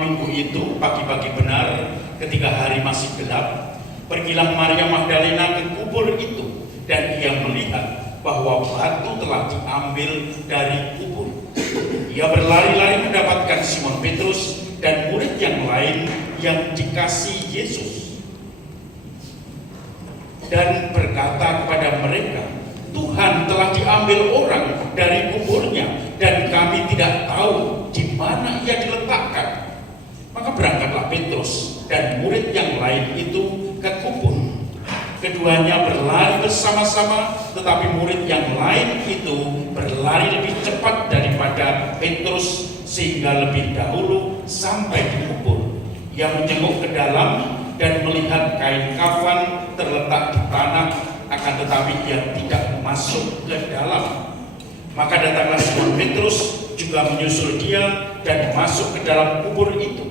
Minggu itu pagi-pagi benar, ketika hari masih gelap, pergilah Maria Magdalena ke kubur itu, dan ia melihat bahwa batu telah diambil dari kubur. Ia berlari-lari mendapatkan Simon Petrus dan murid yang lain yang dikasihi Yesus, dan berkata kepada mereka, "Tuhan telah diambil orang dari kuburnya, dan kami tidak tahu di mana ia diletakkan." Maka berangkatlah Petrus dan murid yang lain itu ke kubur. Keduanya berlari bersama-sama, tetapi murid yang lain itu berlari lebih cepat daripada Petrus, sehingga lebih dahulu sampai di kubur. Ia menjenguk ke dalam dan melihat kain kafan terletak di tanah, akan tetapi ia tidak masuk ke dalam. Maka datanglah Simon Petrus juga menyusul dia dan masuk ke dalam kubur itu.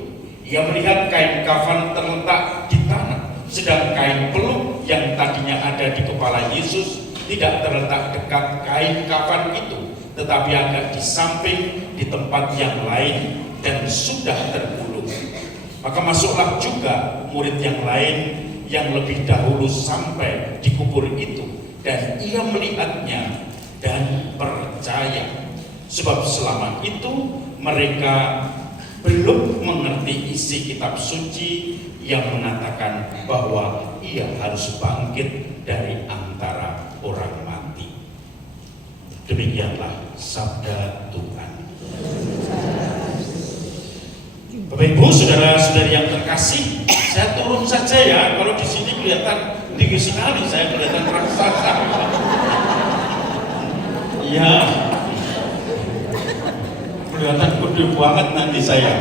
Ia melihat kain kafan terletak di tanah, sedang kain peluk yang tadinya ada di kepala Yesus tidak terletak dekat kain kafan itu, tetapi agak di samping di tempat yang lain dan sudah tergulung. Maka masuklah juga murid yang lain yang lebih dahulu sampai di kubur itu, dan ia melihatnya dan percaya, sebab selama itu mereka belum mengerti isi kitab suci yang mengatakan bahwa ia harus bangkit dari antara orang mati. Demikianlah sabda Tuhan. Bapak Ibu, saudara-saudari yang terkasih, saya turun saja ya. Kalau di sini kelihatan tinggi sekali, saya kelihatan raksasa. Ya, kelihatan gede banget nanti saya.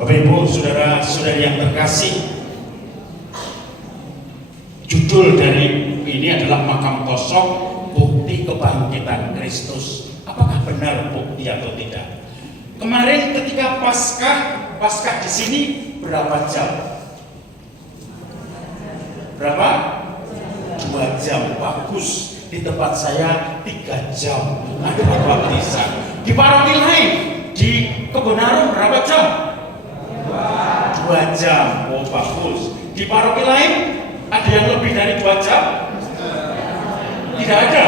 Bapak Ibu, saudara-saudari yang terkasih, judul dari ini adalah Makam Kosong, Bukti Kebangkitan Kristus. Apakah benar bukti atau tidak? Kemarin ketika Paskah di sini berapa jam? Berapa? 2 jam. Bagus. Di tempat saya 3 jam ada baptisan. Di paroki lain di Kebenaran berapa jam? 2 jam. Oh bagus. Di paroki lain ada yang lebih dari 2 jam? Tidak ada.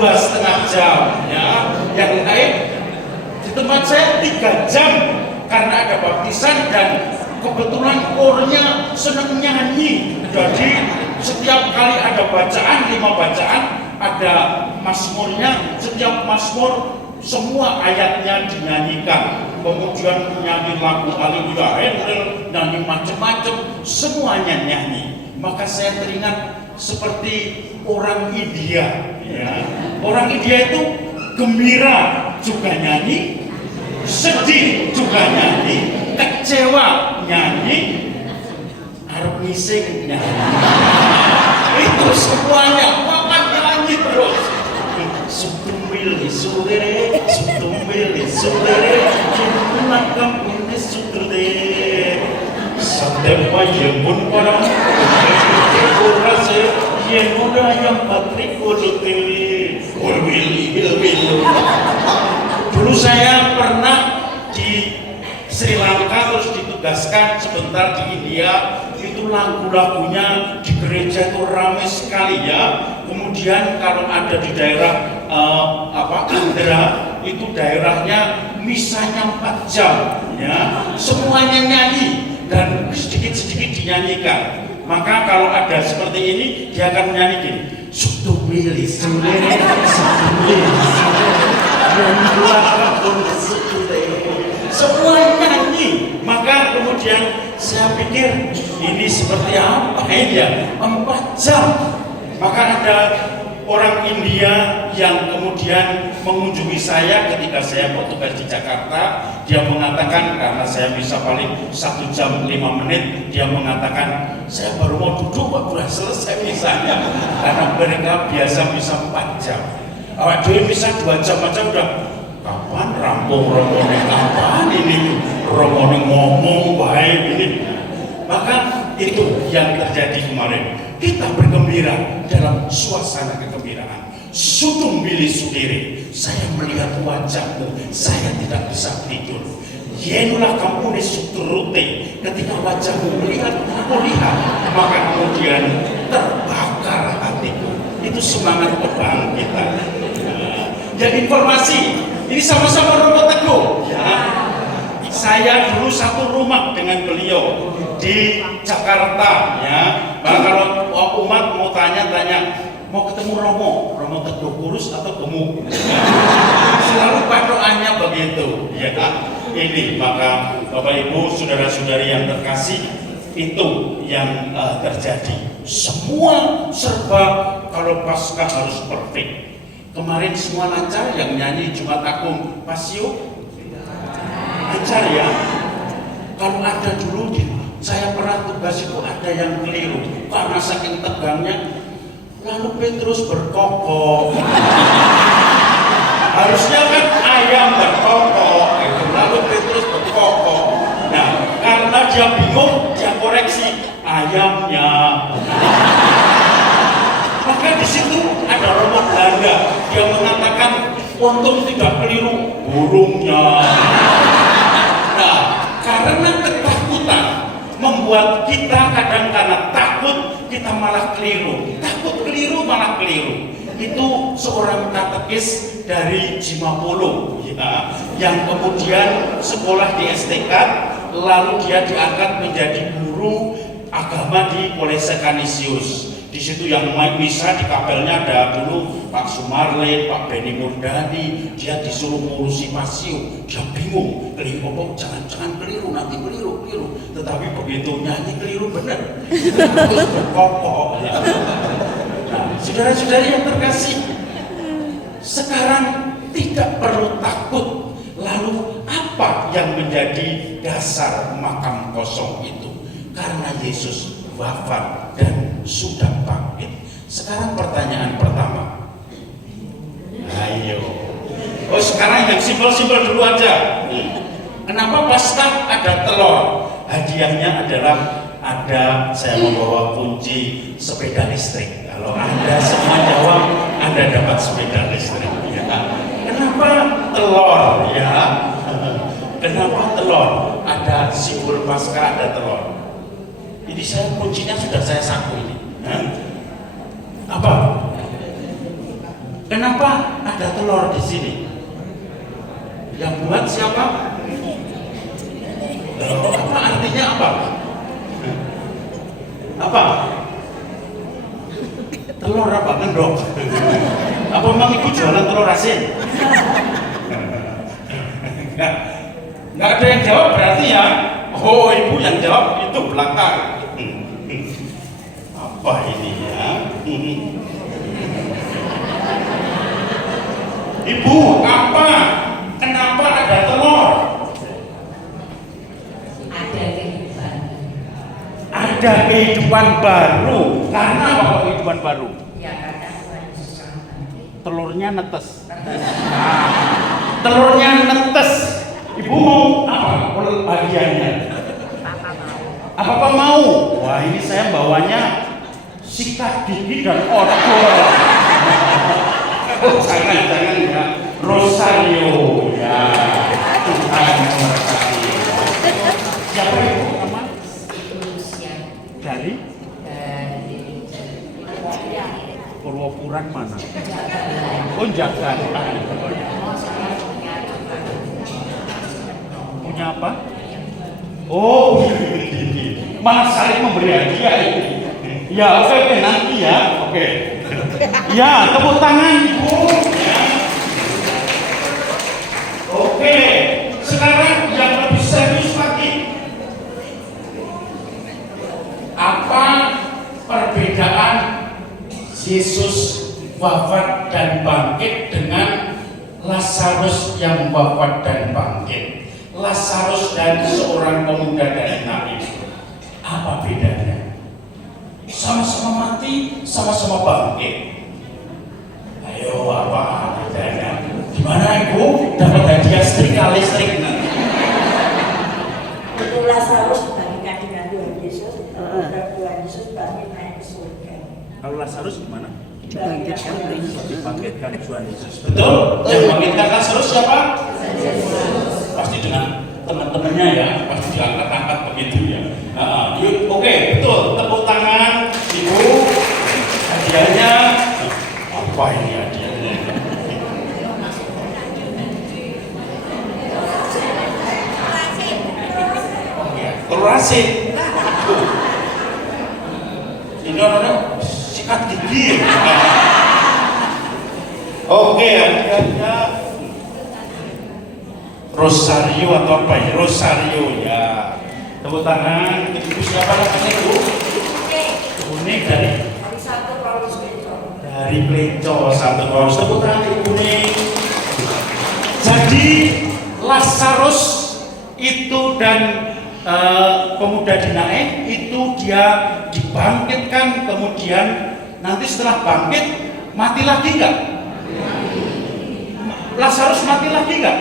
2,5 jam ya. Yang lain di tempat saya 3 jam karena ada baptisan, dan kebetulan kornya senang nyanyi. Jadi setiap kali ada bacaan, 5 bacaan, ada mazmurnya, setiap mazmur semua ayatnya dinyanyikan. Kemudian nyanyi lagu Haleluya, nyanyi macam-macam, semuanya nyanyi. Maka saya teringat seperti orang India ya. Orang India itu gembira juga nyanyi, sedih juga nyanyi, kecewa nyanyi, harap ngising nyanyi. Itu semuanya, makan nyanyi terus. Sutumbil isudere, sutumbil isudere, jenakam ini sudere. Satepa yemun parang, kurase yemuda yang patriko lutili, wilwil. Dulu saya pernah di Sri Lanka, terus ditugaskan sebentar di India. Itu lagu-lagunya di gereja itu ramai sekali ya. Kemudian kalau ada di daerah Andhra, itu daerahnya misanya 4 jam ya. Semuanya nyanyi dan sedikit-sedikit dinyanyikan. Maka kalau ada seperti ini, dia akan menyanyi gini, Sutumili sudere, sutumili sudere, semua nyanyi. Maka kemudian saya pikir ini seperti apa ya, 4 jam. Maka ada orang India yang kemudian mengunjungi saya ketika saya bertugas di Jakarta. Dia mengatakan, karena saya bisa paling 1 jam 5 menit, dia mengatakan, saya baru mau duduk kok sudah selesai misalnya. Karena mereka biasa bisa 4 jam. Awak dia bisa 2 jam aja udah, kapan rampung rombongan, kapan ini rombongan ngomong baik ini. Maka itu yang terjadi kemarin. Kita bergembira dalam suasana kegembiraan. Sutum bilih sendiri. saya melihat wajahmu, saya tidak bisa tidur. Yenulah kamu disuturute, ketika wajahmu melihat, maka kemudian terbakar hatiku. Itu semangat kebangkitan. Ya, informasi, ini sama-sama Romo Teguh. Ya. Saya dulu satu rumah dengan beliau di Jakarta. Ya, nah, kalau umat mau tanya-tanya, mau ketemu Romo Teguh kurus atau gemuk? Selalu padoannya begitu. Ya, ini maka Bapak Ibu, saudara-saudari yang terkasih, itu yang terjadi. Semua serba kalau pasca harus perfect. Kemarin semua lancar, yang nyanyi Jumat Agung Pasio lancar ya. Kalau ada dulu saya pernah tugas itu ada yang keliru karena saking tegangnya, lalu Petrus berkokok. Harusnya kan ayam berkokok, lalu Petrus berkokok. Nah, karena dia bingung, dia koreksi ayamnya. Maka di situ ada Romo Belanda, dia mengatakan untung tidak keliru burungnya. Nah, karena ketakutan membuat kita kadang karena takut kita malah keliru, takut keliru malah keliru. Itu seorang katekis dari Jimapolo ya, yang kemudian sekolah di STK, lalu dia diangkat menjadi guru agama di Polsek Canisius. Di situ yang bisa di kapelnya ada dulu Pak Sumarlin, Pak Beni Murdani, dia disuruh ngurusi Pasio, dia bingung, keliru, jangan keliru, nanti keliru. Tetapi begitu nyanyi keliru benar, terus berkokok. Ya. Nah, saudara-saudari yang terkasih, sekarang tidak perlu takut. Lalu apa yang menjadi dasar makam kosong itu? Karena Yesus wafat dan sudah bangkit. Sekarang pertanyaan pertama. Ayo. Oh, sekarang yang simpel-simpel dulu aja. Kenapa Paskah ada telur? Hadiahnya adalah saya membawa kunci sepeda listrik. Kalau Anda semua jawab, Anda dapat sepeda listrik. Ya. Kenapa telur? Ya. Kenapa telur? Ada simbol Paskah, ada telur. Ini saya kuncinya sudah saya saku ini. Apa? Kenapa ada telur di sini? Yang buat siapa? Apa artinya apa? Apa? Telur apa? Ngendok? Apa memang ibu jualan telur asin? Nggak ada yang jawab berarti ya. Oh, ibu yang jawab itu belakang. Apa ini ya? Ibu, apa? Kenapa ada telur? Ada kehidupan. Ada kehidupan baru. Karena apa kehidupan baru? Ya, karena Tuhan Yesus telurnya netes. Telurnya netes. Ibu mau apa? Bagiannya? Apa mau? Wah, ini saya bawanya sikat gigi dan odol. Oh, jangan ya. Rosario ya. Tuhan memberkati. Siapa ibu nama? Dari Purwopuran mana? Oh, Jakarta. Punya apa? Oh, malah saling memberi hadiah ini. Ya, oke, nanti ya. Oke. Ya, tepuk tangan ibu. Ya. Oke, sekarang yang lebih serius lagi. Apa perbedaan Yesus wafat dan bangkit dengan Lazarus yang wafat dan bangkit? Lazarus dan seorang pemuda dari Nain. Apa bedanya? Sama-sama mati, sama-sama bangkit. Ayo, apa bedanya? Gimana ibu? Dapat hadiah setrika listrik nanti. Itu Lazarus dibandingkan dengan Tuhan Yesus, dan Tuhan Yesus bangkit naik ke surga. Kalau Lazarus gimana? dibangkitkan Tuhan. Dibangkitkan Tuhan Yesus. Betul? Yang membangkitkan Lazarus siapa? Pasti dengan teman-temannya ya, pasti diangkat-angkat begitu ya. Oke, betul. Tepuk tangan, Ibu. Hadiahnya apa ini hadiahnya? Oh ya, telur asin. Ini orang sikat gigi. Oke, hadiahnya Rosario atau apa ya? Rosario ya. Tepuk tangan. Ibu siapa namanya Bu? Unik dari Pleco, satu Paulus. Tepuk tangan Ibu Unik. Jadi Lazarus itu dan pemuda di Nain itu dia dibangkitkan, kemudian nanti setelah bangkit mati lagi enggak? Lazarus mati lagi enggak?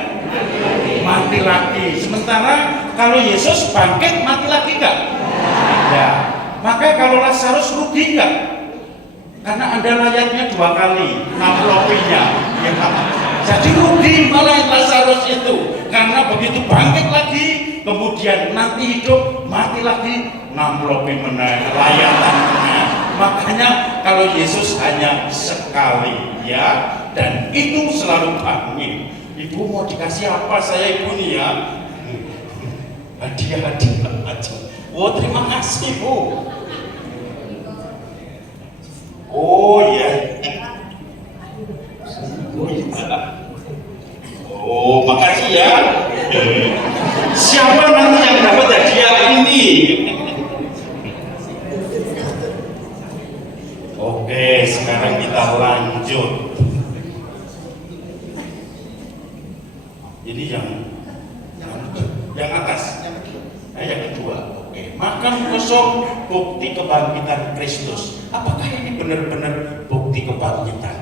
Mati lagi. Sementara kalau Yesus bangkit mati lagi enggak? Ya. Maka kalau Lazarus rugi enggak? Karena Anda layarnya 2 kali, namplopinya. Ya. Jadi rugi malah Lazarus itu. Karena begitu bangkit lagi, kemudian nanti hidup, mati lagi, namplopi menang, layatan menang. Makanya kalau Yesus hanya sekali ya, dan itu selalu bangkit. Ibu mau dikasih apa saya Ibu nih ya? Hadiah aja. Oh terima kasih Bu. Oh ya. Oh makasih ya. Siapa nanti yang dapat hadiah ini? Oke, sekarang kita lanjut. Jadi yang atas, yang kedua. Oke, makan kosong bukti kebangkitan Kristus. Apakah ini benar-benar bukti kebangkitan?